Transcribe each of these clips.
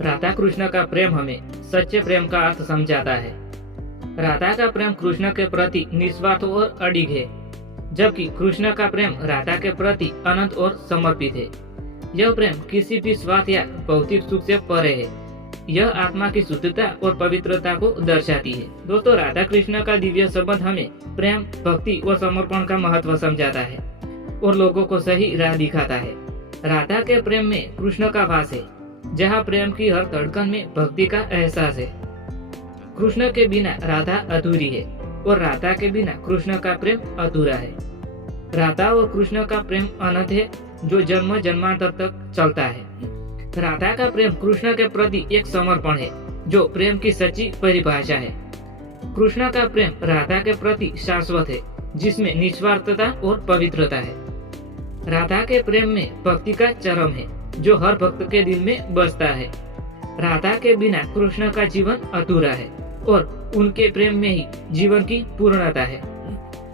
राधा कृष्ण का प्रेम हमें सच्चे प्रेम का अर्थ समझाता है। राधा का प्रेम कृष्ण के प्रति निस्वार्थ और अडिग है, जबकि कृष्ण का प्रेम राधा के प्रति अनंत और समर्पित है। यह प्रेम किसी भी स्वार्थ या भौतिक सुख से परे है। यह आत्मा की शुद्धता और पवित्रता को दर्शाती है। दोस्तों, राधा कृष्ण का दिव्य संबंध हमें प्रेम, भक्ति और समर्पण का महत्व समझाता है और लोगों को सही राह दिखाता है। राधा के प्रेम में कृष्ण का वास है, जहाँ प्रेम की हर धड़कन में भक्ति का एहसास है। कृष्ण के बिना राधा अधूरी है और राधा के बिना कृष्ण का प्रेम अधूरा है। राधा और कृष्ण का प्रेम अनंत है, जो जन्म जन्मांतर तक चलता है। राधा का प्रेम कृष्ण के प्रति एक समर्पण है, जो प्रेम की सच्ची परिभाषा है। कृष्ण का प्रेम राधा के प्रति शाश्वत है, जिसमें निस्वार्थता और पवित्रता है। राधा के प्रेम में भक्ति का चरम है, जो हर भक्त के दिल में बसता है। राधा के बिना कृष्ण का जीवन अधूरा है और उनके प्रेम में ही जीवन की पूर्णता है।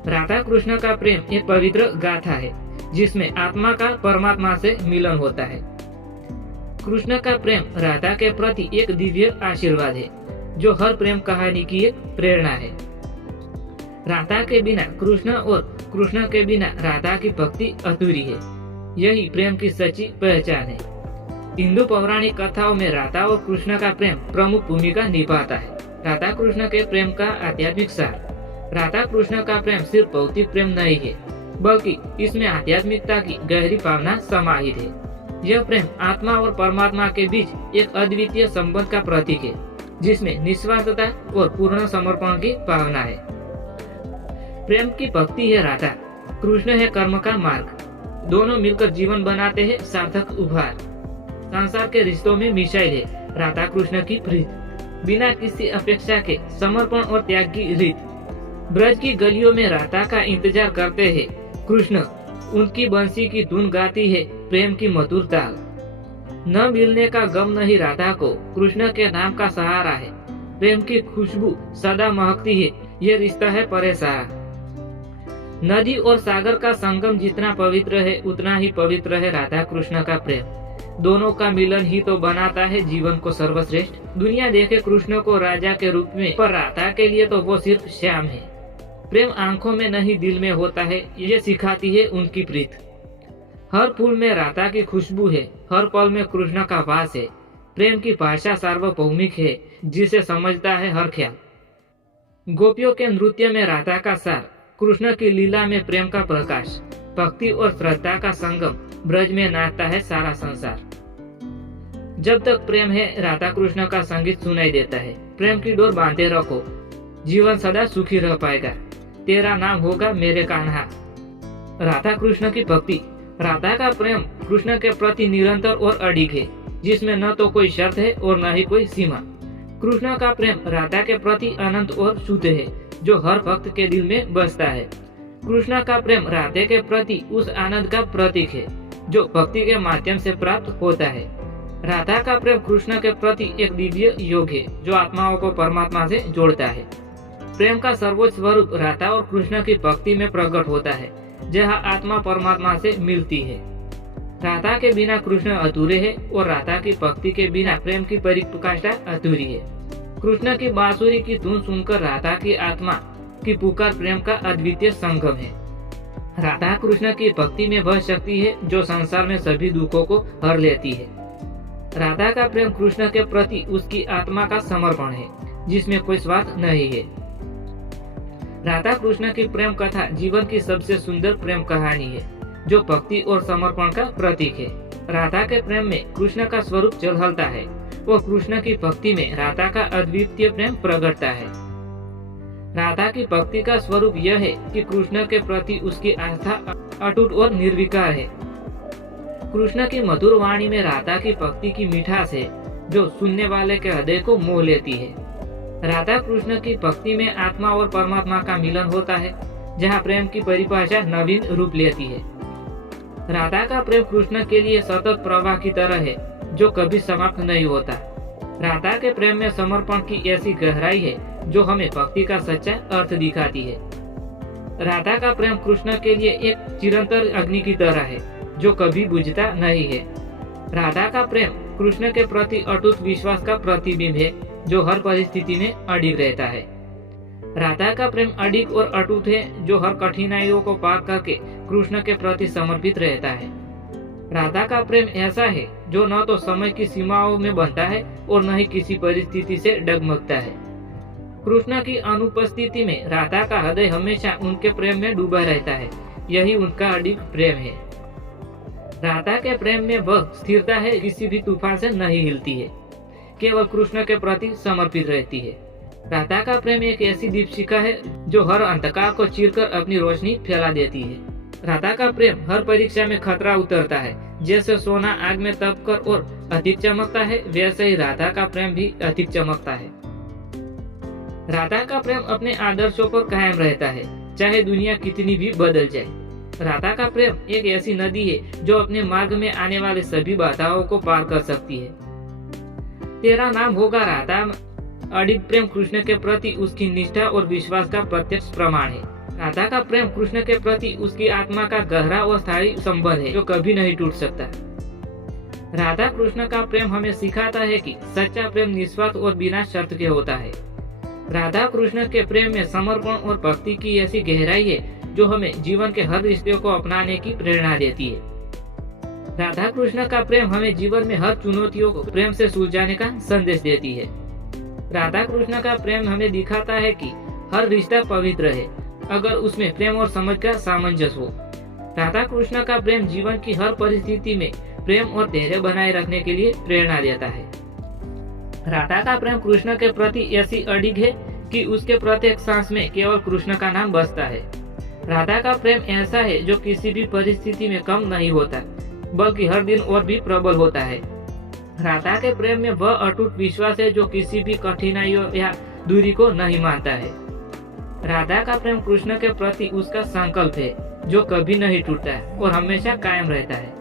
राधा कृष्ण का प्रेम एक पवित्र गाथा है, जिसमें आत्मा का परमात्मा से मिलन होता है। कृष्ण का प्रेम राधा के प्रति एक दिव्य आशीर्वाद है, जो हर प्रेम कहानी की एक प्रेरणा है। राधा के बिना कृष्ण और कृष्ण के बिना राधा की भक्ति अधूरी है। यही प्रेम की सच्ची पहचान है। हिंदू पौराणिक कथाओं में राधा और कृष्ण का प्रेम प्रमुख भूमिका निभाता है। राधा कृष्ण के प्रेम का आध्यात्मिक सार। राधा कृष्ण का प्रेम सिर्फ भौतिक प्रेम नहीं है, बल्कि इसमें आध्यात्मिकता की गहरी भावना समाहित है। यह प्रेम आत्मा और परमात्मा के बीच एक अद्वितीय संबंध का प्रतीक है, जिसमें निस्वार्थता और पूर्ण समर्पण की भावना है। प्रेम की भक्ति है राधा, कृष्ण है कर्म का मार्ग। दोनों मिलकर जीवन बनाते हैं सार्थक उपहार। संसार के रिश्तों में मिसाइल है राधा कृष्ण की प्रीत, बिना किसी अपेक्षा के समर्पण और त्याग की रीत। ब्रज की गलियों में राधा का इंतजार करते हैं कृष्ण, उनकी बंसी की धुन गाती है प्रेम की मधुर ताल। न मिलने का गम नहीं राधा को, कृष्ण के नाम का सहारा है। प्रेम की खुशबू सदा महकती है, ये रिश्ता है परे सारा। नदी और सागर का संगम जितना पवित्र है, उतना ही पवित्र है राधा कृष्ण का प्रेम। दोनों का मिलन ही तो बनाता है जीवन को सर्वश्रेष्ठ। दुनिया देखे कृष्ण को राजा के रूप में, पर राधा के लिए तो वो सिर्फ श्याम है। प्रेम आंखों में नहीं दिल में होता है, ये सिखाती है उनकी प्रीत। हर फूल में राधा की खुशबू है, हर पल में कृष्ण का वास है। प्रेम की भाषा सार्वभौमिक है, जिसे समझता है हर ख्याल। गोपियों के नृत्य में राधा का सार, कृष्ण की लीला में प्रेम का प्रकाश। भक्ति और श्रद्धा का संगम, ब्रज में नाचता है सारा संसार। जब तक प्रेम है, राधा कृष्ण का संगीत सुनाई देता है। प्रेम की डोर बांधे रखो, जीवन सदा सुखी रह पाएगा। तेरा नाम होगा मेरे कान्हा। राधा कृष्ण की भक्ति। राधा का प्रेम कृष्ण के प्रति निरंतर और अडिग है, जिसमें न तो कोई शर्त है और न ही कोई सीमा। कृष्ण का प्रेम राधा के प्रति अनंत और शुद्ध है, जो हर भक्त के दिल में बसता है। कृष्ण का प्रेम राधे के प्रति उस आनंद का प्रतीक है, जो भक्ति के माध्यम से प्राप्त होता है। राधा का प्रेम कृष्ण के प्रति एक दिव्य योग है, जो आत्माओं को परमात्मा से जोड़ता है। प्रेम का सर्वोच्च स्वरूप राधा और कृष्ण की भक्ति में प्रकट होता है, जहाँ आत्मा परमात्मा से मिलती है। राधा के बिना कृष्ण अधूरे है और राधा की भक्ति के बिना प्रेम की परिप्रकाष्ठा अधूरी है। कृष्ण की बांसुरी की धुन सुनकर राधा की आत्मा की पुकार प्रेम का अद्वितीय संगम है। राधा कृष्ण की भक्ति में वह शक्ति है, जो संसार में सभी दुखों को हर लेती है। राधा का प्रेम कृष्ण के प्रति उसकी आत्मा का समर्पण है, जिसमें कोई स्वार्थ नहीं है। राधा कृष्ण की प्रेम कथा जीवन की सबसे सुंदर प्रेम कहानी है, जो भक्ति और समर्पण का प्रतीक है। राधा के प्रेम में कृष्ण का स्वरूप झलकता है और कृष्ण की भक्ति में राधा का अद्वितीय प्रेम प्रगटता है। राधा की भक्ति का स्वरूप यह है कि कृष्ण के प्रति उसकी आस्था अटूट और निर्विकार है। कृष्ण की मधुर वाणी में राधा की भक्ति की मिठास है, जो सुनने वाले के हृदय को मोह लेती है। राधा कृष्ण की भक्ति में आत्मा और परमात्मा का मिलन होता है, जहाँ प्रेम की परिभाषा नवीन रूप लेती है। राधा का प्रेम कृष्ण के लिए सतत प्रवाह की तरह है, जो कभी समाप्त नहीं होता। राधा के प्रेम में समर्पण की ऐसी गहराई है, जो हमें भक्ति का सच्चा अर्थ दिखाती है। राधा का प्रेम कृष्ण के लिए एक चिरंतन अग्नि की तरह है, जो कभी बुझता नहीं है। राधा का प्रेम कृष्ण के प्रति अटूट विश्वास का प्रतिबिंब है जो हर परिस्थिति में अडिग रहता है। राधा का प्रेम अडिग और अटूट है जो हर कठिनाइयों को पार करके कृष्ण के प्रति समर्पित रहता है। राधा का प्रेम ऐसा है जो न तो समय की सीमाओं में बनता है और न ही किसी परिस्थिति से डगमगता है। कृष्ण की अनुपस्थिति में राधा का हृदय हमेशा उनके प्रेम में डूबा रहता है। यही उनका अडिग प्रेम है। राधा के प्रेम में वह स्थिरता है, किसी भी तूफान से नहीं हिलती है, केवल कृष्ण के प्रति समर्पित रहती है। राधा का प्रेम एक ऐसी दीपशिखा है जो हर अंधकार को चीरकर अपनी रोशनी फैला देती है। राधा का प्रेम हर परीक्षा में खतरा उतरता है। जैसे सोना आग में तपकर और अधिक चमकता है, वैसे ही राधा का प्रेम भी अधिक चमकता है। राधा का प्रेम अपने आदर्शों पर कायम रहता है, चाहे दुनिया कितनी भी बदल जाए। राधा का प्रेम एक ऐसी नदी है जो अपने मार्ग में आने वाले सभी बाधाओं को पार कर सकती है। तेरा नाम होगा राधा अडिग प्रेम कृष्ण के प्रति उसकी निष्ठा और विश्वास का प्रत्यक्ष प्रमाण है। राधा का प्रेम कृष्ण के प्रति उसकी आत्मा का गहरा और स्थायी संबंध है जो कभी नहीं टूट सकता। राधा कृष्ण का प्रेम हमें सिखाता है कि सच्चा प्रेम निस्वार्थ और बिना शर्त के होता है। राधा कृष्ण के प्रेम में समर्पण और भक्ति की ऐसी गहराई है जो हमें जीवन के हर रिश्ते को अपनाने की प्रेरणा देती है। राधा कृष्ण का प्रेम हमें जीवन में हर चुनौतियों को प्रेम से सुलझाने का संदेश देती है। राधा कृष्ण का प्रेम हमें दिखाता है कि हर रिश्ता पवित्र है अगर उसमें प्रेम और समझ का सामंजस्य हो। राधा कृष्ण का प्रेम जीवन की हर परिस्थिति में प्रेम और धैर्य बनाए रखने के लिए प्रेरणा देता है। राधा का प्रेम कृष्ण के प्रति ऐसी अडिग है कि उसके प्रत्येक सांस में केवल कृष्ण का नाम बसता है। राधा का प्रेम ऐसा है जो किसी भी परिस्थिति में कम नहीं होता, बल्कि हर दिन और भी प्रबल होता है। राधा के प्रेम में वह अटूट विश्वास है जो किसी भी कठिनाइयों या दूरी को नहीं मानता है। राधा का प्रेम कृष्ण के प्रति उसका संकल्प है जो कभी नहीं टूटता है और हमेशा कायम रहता है।